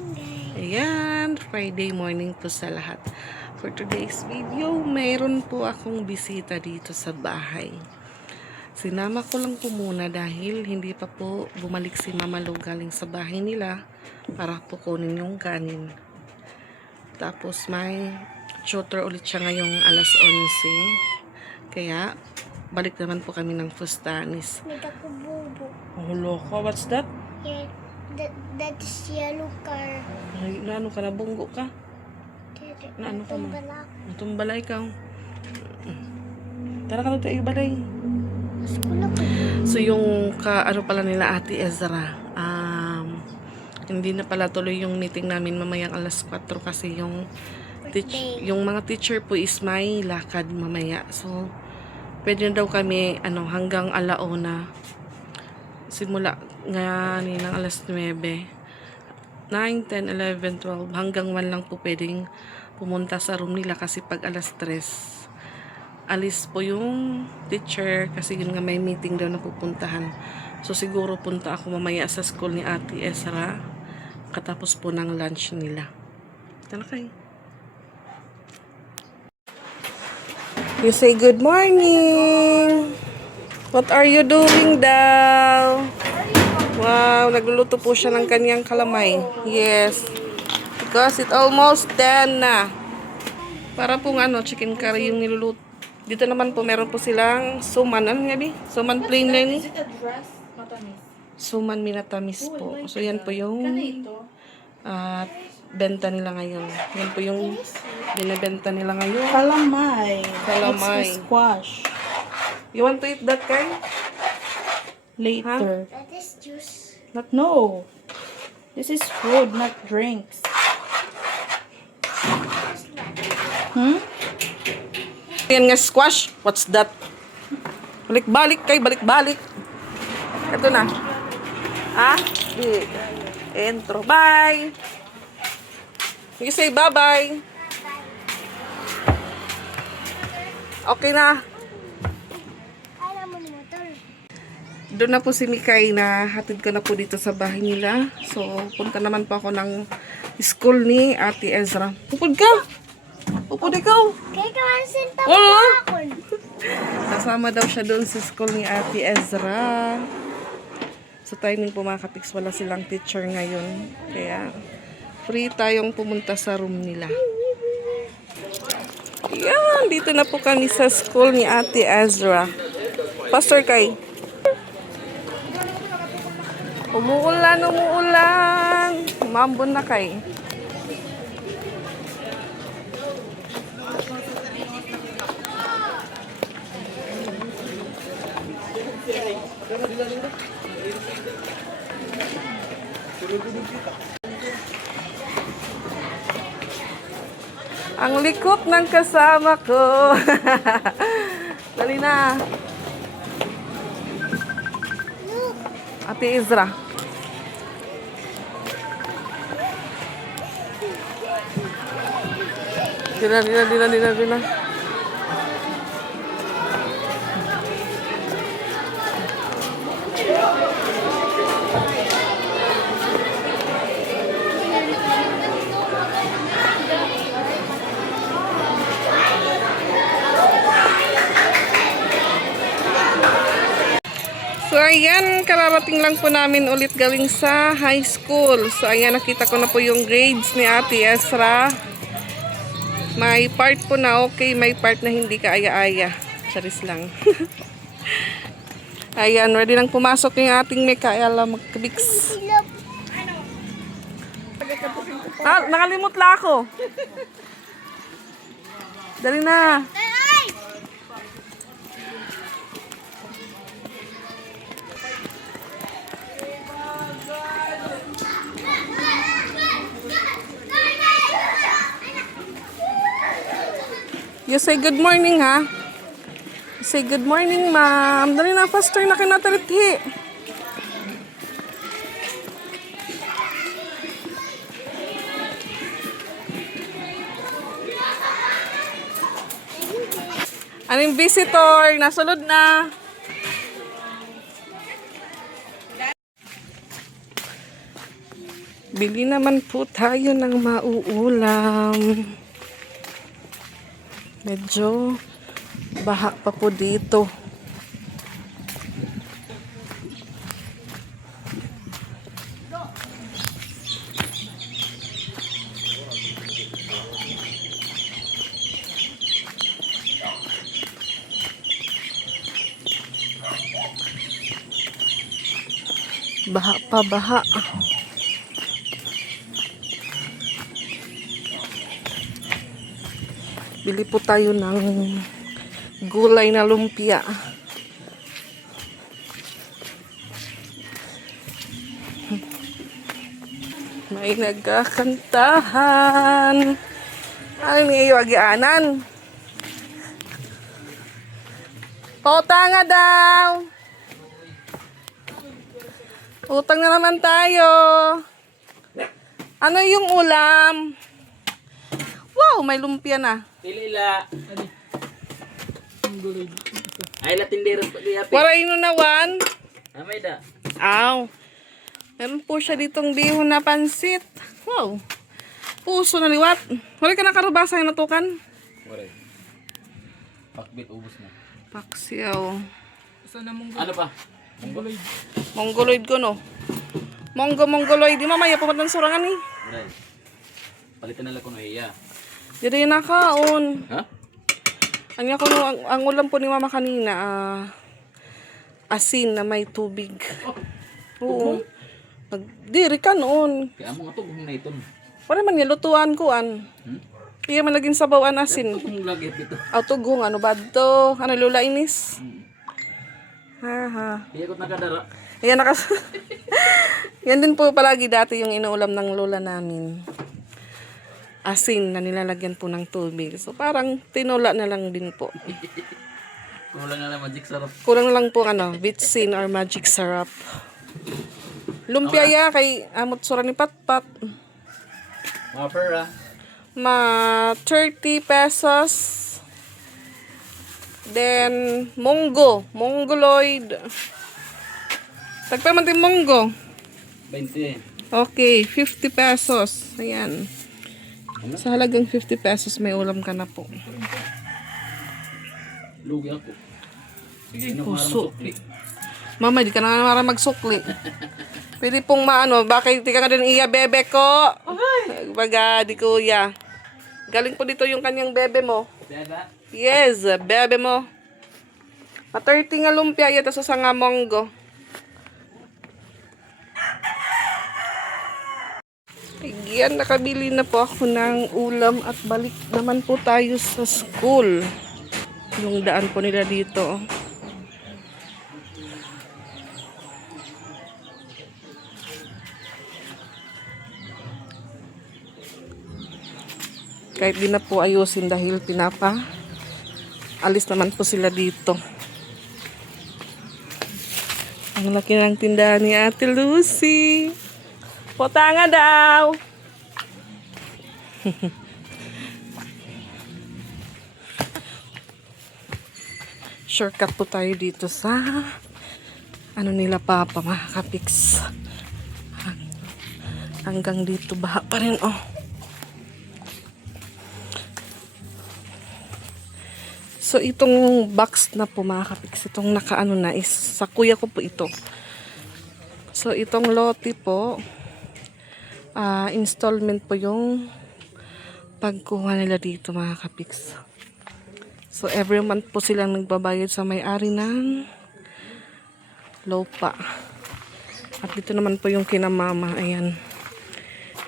morning, guys. Ayan, Friday morning po sa lahat. For today's video, mayroon po akong bisita dito sa bahay. Sinama ko lang po muna dahil hindi pa po bumalik si Mama Lo galing sa bahay nila para po kunin yung kanin. Tapos may tutor ulit siya ngayong alas 11. Kaya, balik naman po kami ng Fustanis. Nagkakububo. Oh, loko, what's that? Yeah, that's yellow car. Ay, naano ka na, bunggo ka? Naano ka mo? Balak. Tumbalay ka. Tara ka na tayo balay. School ako. So yung ano pala nila Ate Ezra, hindi na pala tuloy yung meeting namin mamayang alas 4 kasi yung yung mga teacher po is may lakad mamaya. So pwede na daw kami hanggang alauna. Simula nga ng alas 9, 10, 11, 12 hanggang 1 lang po pwedeng pumunta sa room nila kasi pag alas 3 alis po yung teacher kasi yun nga may meeting daw na pupuntahan. So siguro punta ako mamaya sa school ni Ate Ezra katapos po ng lunch nila. Tara kayo. You say good morning. What are you doing daw? Wow, nagluluto po siya ng kanyang kalamay. Yes. Because it almost done na. Para pong chicken curry yung niluluto. Dito naman po meron po silang suman. Ano nga bi? Suman plain lang ni? Suman minatamis po. So yan po yung benta nila ngayon. Yan po yung binibenta nila ngayon. Calamay. Calamay. It's squash. You want to eat that guy? Later. That is juice. No. This is food, not drinks. Yan nga squash. What's that? Balik-balik kay balik-balik. Ito na. Di. Entro. Bye. You say bye-bye. Okay na. Alam mo ni motor. Doon na po si Mikay na hatid ko na po dito sa bahay nila. So, punta naman po ako ng school ni Ate Ezra. Pupod ka! Pupod ikaw! Kaya kamansin tapo Wala! ako. Kasama daw siya doon sa school ni Ate Ezra. So, timing po mga kapiks, wala silang teacher ngayon. Kaya, free tayong pumunta sa room nila. Yan, dito na po kami sa school ni Ate Ezra. Pastor Kai. Umuulan. Umambon na kay. Ang likot ng kasama ko. Dali na. Ate Ezra. Dina. So ayan, kararating lang po namin ulit galing sa high school. So ayan, nakita ko na po yung grades ni Ate Ezra. May part po na okay, may part na hindi kaaya-aya. Charis lang. Ayan, ready nang pumasok yung ating Mikaela magkabiks. Nakalimot la ako. Dali na. You say good morning, ha? You say good morning, ma'am. Dali na, faster na kinatalithi. Anong visitor? Nasulod na. Bili naman po tayo ng mauulam. Medyo baha pa po dito. Baha pa, baha. Bili po tayo ng gulay na lumpia. May nagkakantahan. Ano niyo agianan? Pauta nga daw. Utang na naman tayo. Ano yung ulam? Wow, may lumpia na. Pilila. Ay, latindero pa di happy. Waray no na one. Amay da. Aw. Meron po siya ditong bihon na pansit. Wow. Puso na liwat. Wala ka nakarabasa yung natukan? Waray. Pakbit, ubos na. Paksiyaw. Ano pa? Mongoloid ko no. Mongoloid. Di mamaya pumunta ng surangan eh. Waray. Palitan na lang ko na iya. Dito yung nakaon. Ha? Ang ulam po ni mama kanina, asin na may tubig. Oo. Nagdiri ka noon. Kaya mo nga to, kung na ito. Wala man nilutuan ko an. Kaya man naging sabawan asin. Kung lagi ito. Tugong ano ba to? Ano lula inis? Haha. Kaya ko nakadara. Ayan Yan din po palagi dati yung inuulam ng lola namin. Asin na nilalagyan po ng tubig. So parang tinola na lang din po. Kulang na lang magic sarap. Kulang na lang po vitsin or magic syrup. Lumpia ya kay amot sura ni Patpat. Mapper Ma 30 pesos. Then mongoloid. Tagpa man tin monggo. 20. Okay, 50 pesos. Ayan. Sa halagang 50 pesos may ulam ka na po. Lugi ako. Puso. Mama, di ka na nga magsukli. Pwede pong bakit di ka nga din iya bebe ko? Baga, di kuya. Galing po dito yung kanyang bebe mo. Beba? Yes, bebe mo. Pa-30 nga lumpia yata sa nga monggo. Ayan, nakabili na po ako ng ulam at balik naman po tayo sa school. Yung daan po nila dito. Kahit di na po ayusin dahil alis naman po sila dito. Ang laki ng tindahan ni Ate Lucy. Pota nga daw. Shortcut po tayo dito sa nila Papa, mga kapiks. Hanggang dito baha pa rin So itong box na po mga kapiks, itong nakaano na is sa kuya ko po ito. So itong lote po, installment po yung pagkuha nila dito mga kapiks. So every month po silang nagbabayad sa may-ari ng lupa. At dito naman po yung kinamama. Ayan.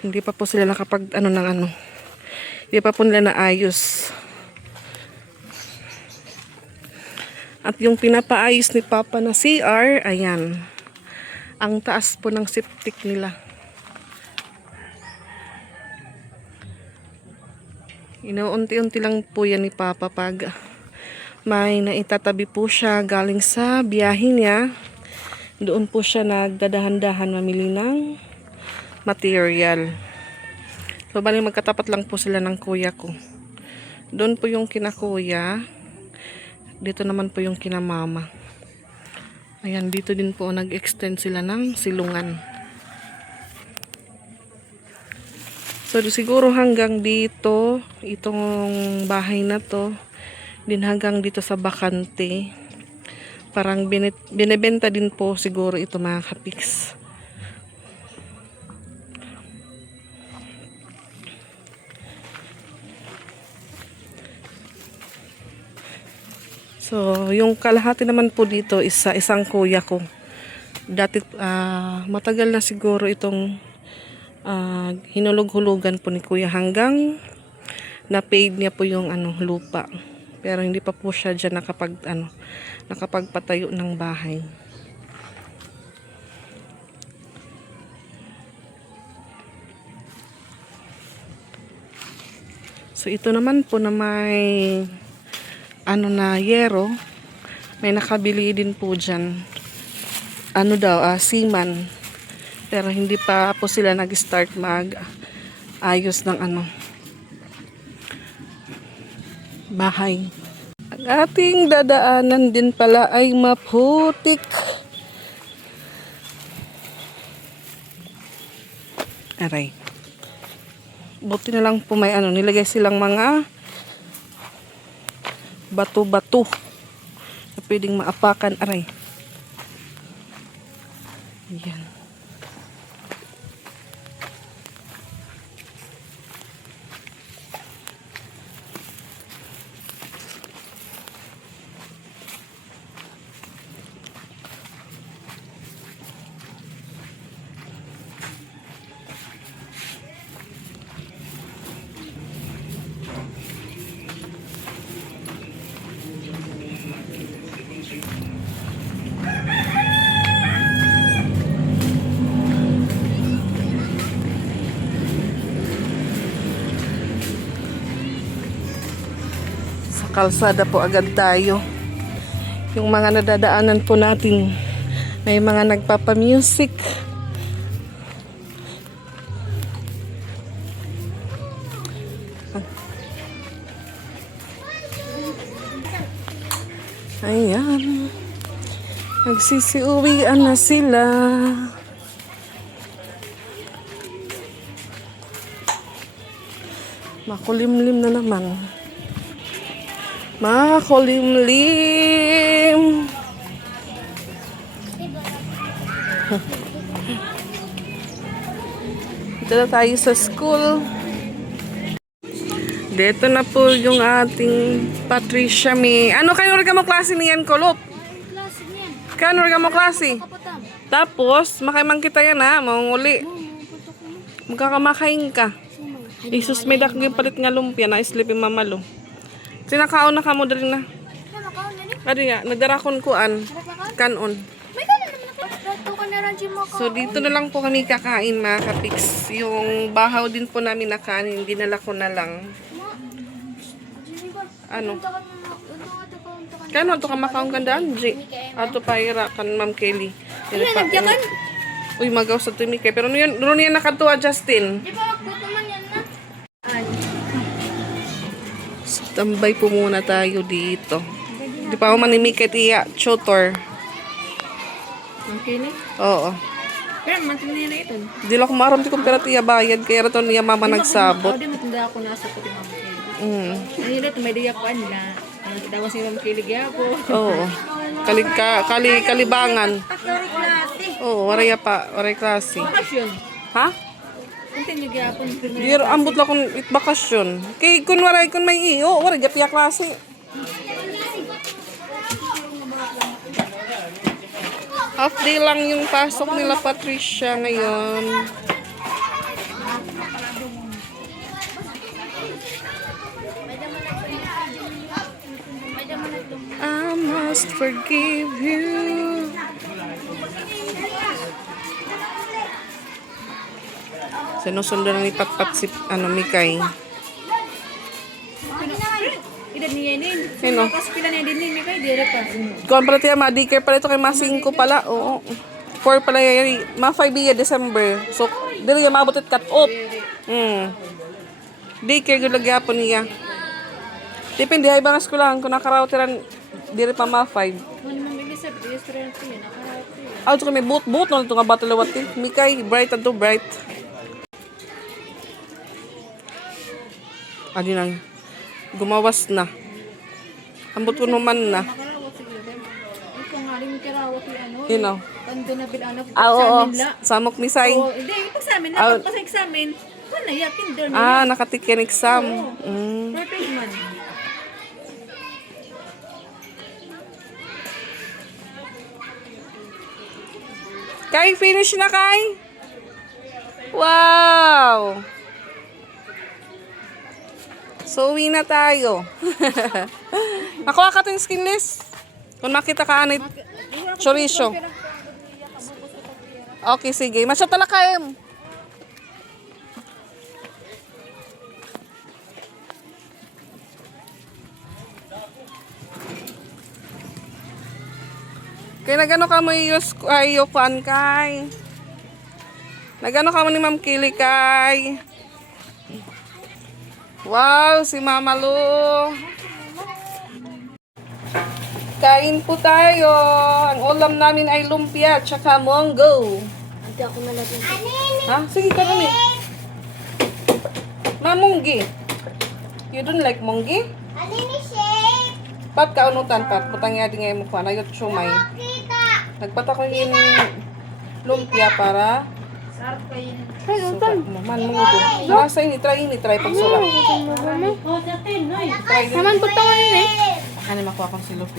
Hindi pa po sila nakapag hindi pa po nila naayos. At yung pinapaayos ni Papa na CR, ayan. Ang taas po ng septic nila. Inuunti-unti lang po yan ni Papa pag may naitatabi po siya galing sa biyahe niya. Doon po siya nagdadahan-dahan mamili ng material. So bali magkatapat lang po sila ng kuya ko. Doon po yung kinakuya. Dito naman po yung kinamama. Ayan, dito din po nag-extend sila ng silungan. So, siguro hanggang dito, itong bahay na to, din hanggang dito sa bakante. Parang binibenta din po siguro ito mga kapiks. So, yung kalahati naman po dito is sa isang kuya ko. Dati, matagal na siguro itong hinulog-hulugan po ni kuya hanggang na-paid niya po yung lupa. Pero hindi pa po siya dyan nakapagpatayo ng bahay. So, ito naman po na may na yero, may nakabili din po dyan. Seaman. Pero hindi pa po sila nag-start ayos ng bahay. Ang ating dadaanan din pala ay maputik. Aray. Buti na lang po may nilagay silang mga bato-bato na pwedeng maapakan. Aray. Ayan. Kalsada po agad tayo. Yung mga nadadaanan po natin, may mga nagpapa-music. Ayan. Nagsisiuwian na sila. Makulimlim na naman. Makulimlim. Dito na tayo sa school. Dito na po yung ating Patricia May. Ano kayo rin mo klase niyan, Kolop? Kano rin mo klase? Tapos, makaimang kita yan ha, manguli. Magkakamakain ka. Isus may dakging palit nga lumpia na islipin mamalo. Sinakaon na ka mo dali na. Adi nga, nagdarakon kuan. Kanon. So, dito na lang po kami kakain mga kapiks. Yung bahaw din po namin nakain, dinala ko na lang. Kano to ka makaong gandaan, G? Ato pa ira kan Ma'am Kelly. Uy, magaw sa tumikay. Pero doon yan nakatuwa, Justin. Tambay po muna tayo dito. Di pa ako manimikit iya, tutor. Okay na? Oo. Pero mantin na ito. Di lang kumaram di kong pera tiya bayad. Kaya ito niya mama nagsabot. Hindi matanda ako nasa ko ni Ma'am Kelly. Ano yun ito, may diya ko nila. Dawa si Ma'am Kelly kaya ako. Oo. Kalibangan. Oo, waray klase. Bakasyon. Ha? Kuntin yung gapon. Dir ambot lang kung bakasyon. Kay kun waray kun may iyo, waray gapiya klase. Half day lang yung pasok nila Patricia ngayon. I must forgive you. Sinusundan ni Patpat si Mikay. Edad niya din. Sino? Kasi pila niya din ni Mikay, dire pa. Kuan pala tiya, ma-daycare pala ito kay ma-5 pala. Oo. 4 pala yan. Ma-5 yan December. So, dili yung mabutit cut off. Daycare yung lagyapon niya. Depende, hay bang eskwelahan kung nakarawtiran, dili pa ma-5. Ano nang bilisap, restaurant niya, nakarap. Ito kami boot no ito nga batalawat. Mikay, bright and to bright. Adi nang gumawas na. Ambot ko naman na. Makarawat siguro. Ito nga rin yung karawat yung ano. You know. Tando na bilanap. Oo. Samok misay. Oo, hindi. Pag sa amin, Ah. napag sa examen, ano ya, kinder na Ah, nakatikin exam. perfect man. Kai, finish na, Kai? Wow! So, uwi na tayo. Nakuha ka ito yung skinless? Kung makita ka, anit, chorizo. Okay, sige. Masya tala kayo. Kaya nagano ka mo ayo kuan kay. Nagano ka mo ni Ma'am Kili kay. Wow, si Mama Lu. Kain po tayo. Ang ulam namin ay lumpia tsaka monggo. Hindi ako nalagyan. Ha? Sige ka kami. Mamunggi. You don't like monggi? Anini shape. Pat kaunutan pat. Putang nga di nga mo kuan. Ayot sumay. Kita. Nagpata ko yung lumpia para Sarap kayo. suka mo. Man mo do. Nasa ini try pag suka. Try din. Naman butang ano eh. Ano makuha kong si Lupi.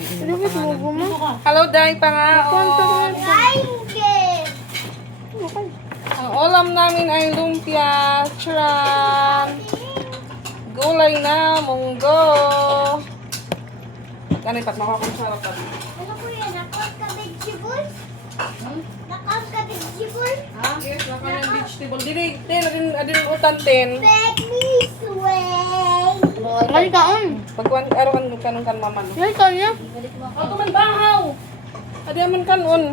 Hello, Day Pangaon. Ang ulam namin ay lumpia, charan, gulay na, munggo. Ano pat makuha kong sarap pa. Ano ko yan? Nakawag ka vegetable? Nakawag ka vegetable? Ah, yes, naka yung vegetable. Dili, adin utantin. Make me sway. Kali kaon. Pagkuhan, arawan mo kanong kan mama. No? Kali kaon niya. Ako man bahaw. Adi man kanon.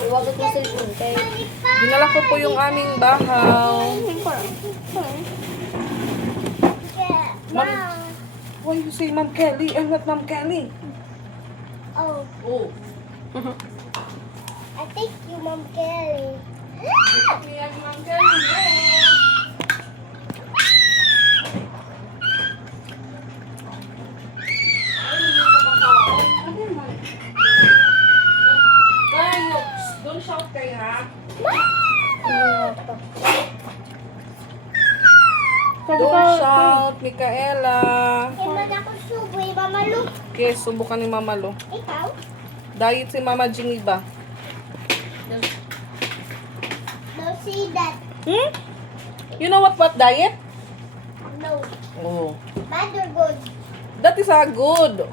Iwagot mo cellphone. Dinala ko po yung aming bahaw. Mom. Why you say Ma'am Kelly? I'm not Ma'am Kelly. Oh, Oh. I think you Mom Kelly. Kaya Ma'am Kelly. Kayo, don't shout kayo ha. Don't shout, Micaela. Iman ako suboy, Mama Lu. Okay, subukan ni Mama Lo. Ikaw? Diet si Mama Geneva. No, see that. Hmm? You know what diet? No. Oh. Bad or good? That is a good. So,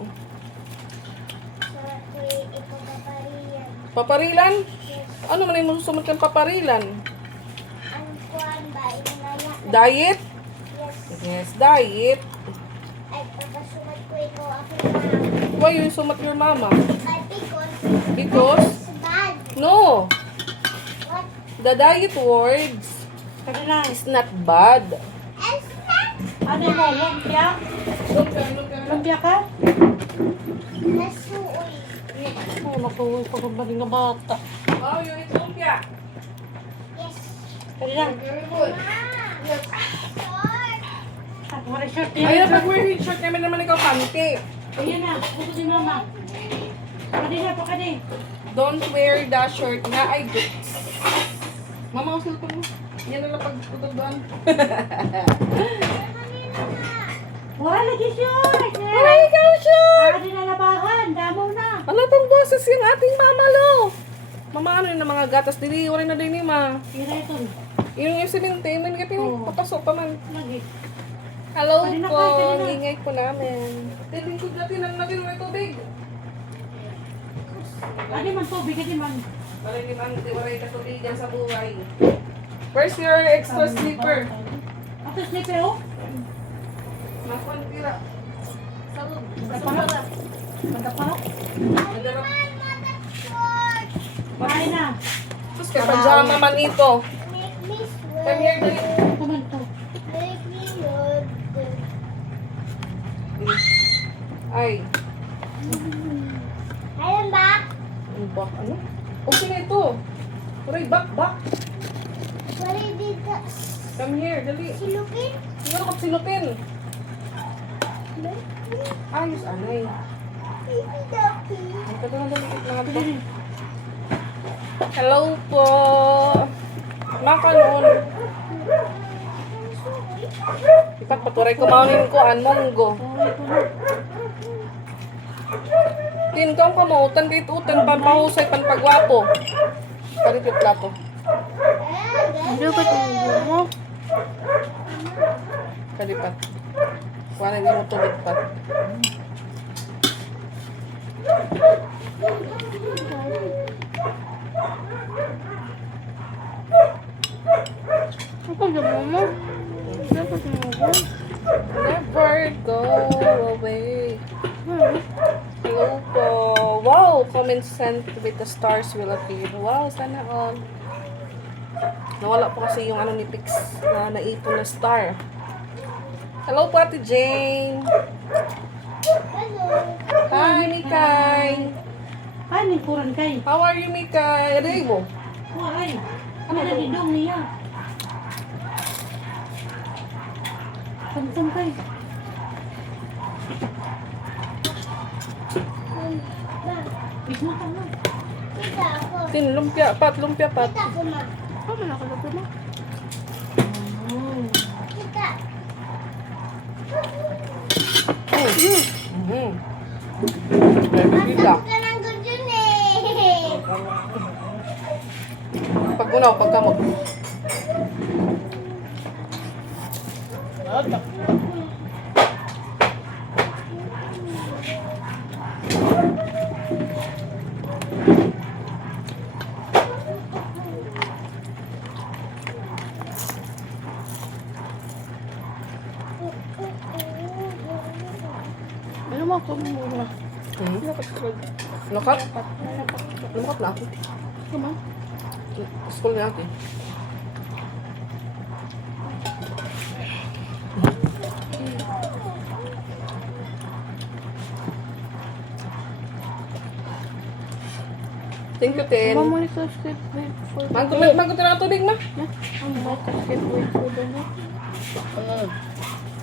wait, ikaw papariyan. Paparilan? Yes. Ano man yung susunod kang paparilan? Ang kuhan ba? Inanaya? Diet? Yes. Yes, diet. Ay, pagkasunod ko ikaw ako na. Why you sumat your mama? Ay, Because? it's bad. No. What? The diet words is not bad. It's not Ano mo, lumpia? Lumpia ka? nasuoy. Oo, nakuha pa kung bagay na bata. Oh, you eat lumpia. Yes. Kali lang. Very good. Yes. Short. Ako rin shirt Ay, pag wear shirt kami naman ikaw panty. Ayan na, buto si mama. Kadi na, pakadi. Don't wear the shirt na ay boots. Mama, usul ko mo. Yan na lang pagputol doon. Wala lagi shirt. Ay, ikaw shirt! Kadi na labahan, damo na. Wala pang boses yung ating mama lo. Mama, ano yun ng mga gatas? Dili, wala na din ni ma. Kira ito. Yung sininte, may negative, Oo. papasok pa man. Lagi. Hello Kanina po, ka, kanina. ingay po namin. Tiling ko natin ang natin may tubig. Kadi man tubig, kadi man. Wala ni ma'am, wala ka tubig yan sa buhay. Where's your extra slipper? Ato slipper, oh. Makuha tira. Salud. Magkapanok. Magkapanok. Madarap. Bakit na? Sus, kaya pajama man ito. Make me Come here, sweat. dali. Ito man to. Make me look. Ay. Ayun ba? Ano ba? Ano? Okay na ito. Uray, back. Wala dito. Come here, dali. Silupin? Siguro ka sinupin. Ayos, anay. Baby Ducky. Ang kadang-kadang na ito. Hello po. Makanon. Ipat paturay ko maunin ko an monggo. Tin kang kamutan kay tutan pampahusay panpagwapo. Parit yung plato. Hindi ba ito mo? Kalipat. Wala niyo mo tumitpat. Ako ba mo? Dapat mo ba? Never go away. Hello po. Wow! Comment sent with the stars will appear. Wow, sana all. Nawala po kasi yung ano ni Pix na naipon na star. Hello po, Ate Jane. Hi, Mikay. Ano yung kurang kay? How are you, Mikay? Ano mo? Why? Ano na didong niya? Pansam kay? Ismo ka na. Kita ako. Tin, lumpia pat, lumpia pat. Kita ako, ma. Ano na ako mo? Kita. Mhm. Baby pizza. Masok ka ng good yun eh. Pagkunaw, pagkamot. Ano mo ako muna? Hmm? Dapat ko. Lukat? Lukat na ako. Come on. School niya ate. Thank you, Tin. Mama, mo ito skip wait for the Magkot na tubig, ma. Ang mo ito skip wait for the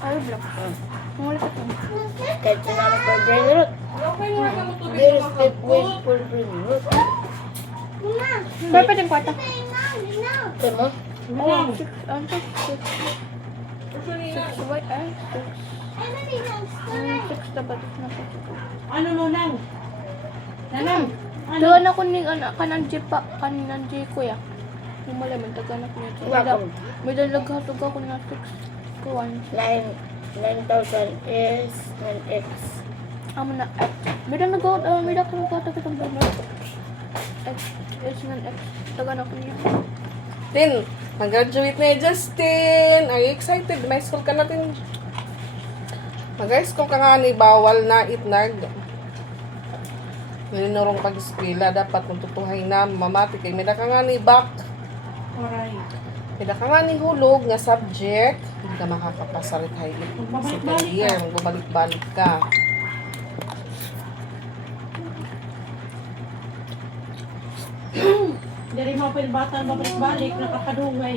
Ay, block. Ang ulit ito. Kahit sinama for brain root. Okay mo na mo tubig. There is step way for brain root. Mama. Dapat yung kwarta. Tama? Oh, 6. Ang 6. 6 white. Ay, 6. Ano din ang story? 6 dapat na po. Ano mo nang? Nanang? Doon ako ni kanang jeep pa. Kanang jeep ko ya. Yung malaman, taganak niya. May dalaghatog ako na 6. Kuwan. 9,000 is 9x. Amo na X. May dalaghat. May dalaghat ako itong banner. X is ng X. Taganak niya. Tin, mag-graduate na Justin. Are you excited? May school ka natin. Mag-high school ka nga ni bawal na itnag. Nilinurong pag-eskwela, dapat kung tutuhay na, mamati kay may ka nga ni back. Alright. May ka nga ni hulog nga subject, hindi ka makakapasalit highlight. Second year, magbabalik-balik ka. Dari mo pa yung bata babalik-balik, nakakadungay.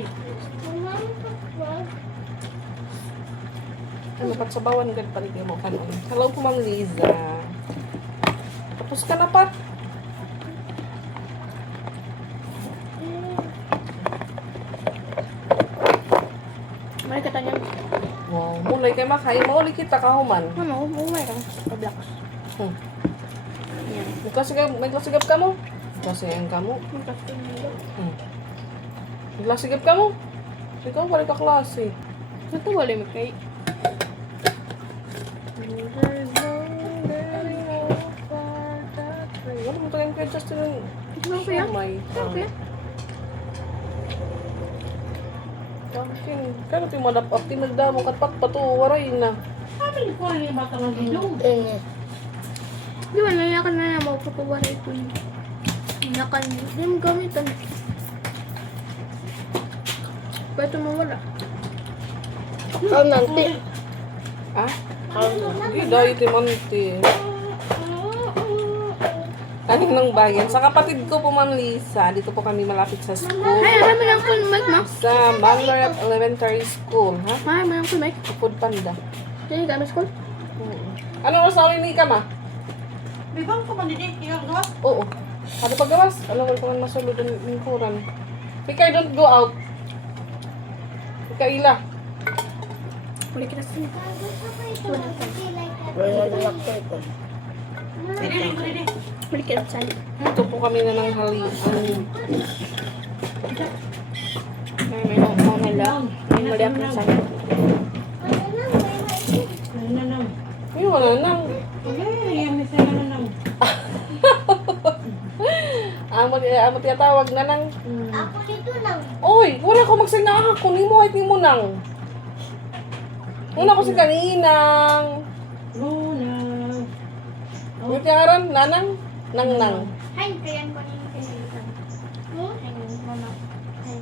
Ano, pat sa bawan, gan pa rin mo kanon. Hello po, Ma'am Liza. Tapos ka na, Pat. May kata niya. Wow, mulay kay Makay, mauli kita kahuman. Ano? Umay lang. Pablaks. Hmm. Yan. May klasigap ka mo? Klasigap ka mo? Ang kasto niya. May klasigap ka mo? Ikaw, balik ka klase. Ito wala may kay. Wala mo tayong kay Justin. Ano ko yan? May. Okay. Kamkin. Kaya natin madapap. Tinagdamo kat patpato. Waray na. Sabi ko yung bata ng didong. Di ba, nayakan na na mapapawala ito niya. Nakan, di mo gamitan. Pwede mawala. Ha? Hindi, dahil timonti. Tanim ng bayan. Sa kapatid ko po, Ma'am Lisa. Dito po kami malapit sa school. Ay, marami lang po mic, ma. Sa Bangor Elementary School. Ha? Marami lang po mic. Food Panda. Dili kami school. Ano oras na ni ka ma? Bibang ko man din, ikaw gawas. Oo. Ano paggawas? Alam mo kung masulod ang lingkuran. Ikay, don't go out. Ikay ila. Ulit kita sini. Dili. Ulit kita sali. Ito po kami na ng hali. May nala. May maliak na sali. Nanam. Ay, wala nang. Yan may sila nanam. Amo tiyatawag na nang. Ako dito nang. Oy, wala ko magsinahak. Kunin mo, ni mo nang. Una ko si kaninang. Lunang. Yung tiyaran, nanang. Nang. Hay, kayan ko ni kaibigan. Hay, mama. Hay.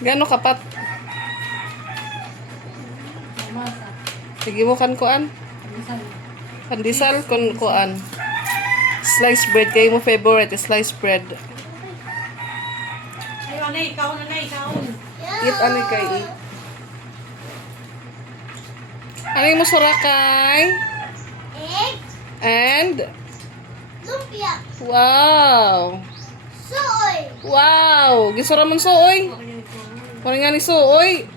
Gano kapat? Sige mo kan kuan. Pandesal kon kuan. Sliced bread kayo mo favorite, sliced bread. Ay, anay, ikaw na ikaw. Eat ano kay eat. Ano yung musurakay? Egg. And Lumpia. wow. Soy. Wow, gisura man suoy. Parang nga ni suoy.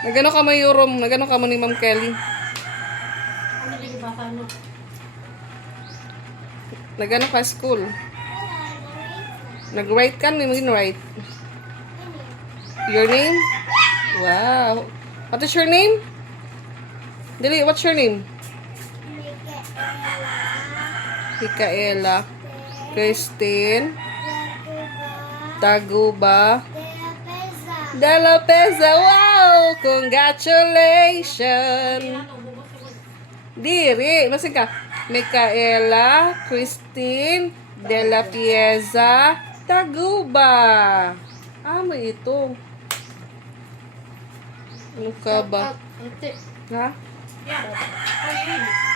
Nagano ka may Eurom, nagano ka mo ni Ma'am Kelly. Ano din bata no? Nagano ka school. Nag-write ka, may mag-write. Your name? Wow. What is your name? Dili, what's your name? Micaela. Christine. Taguba. Della Peza. Wow! Congratulations! Diri, masing ka. Micaela, Christine, Della Pieza, Taguba. May ito. Ano ka ba? Ate. Ha? Yeah. Ay,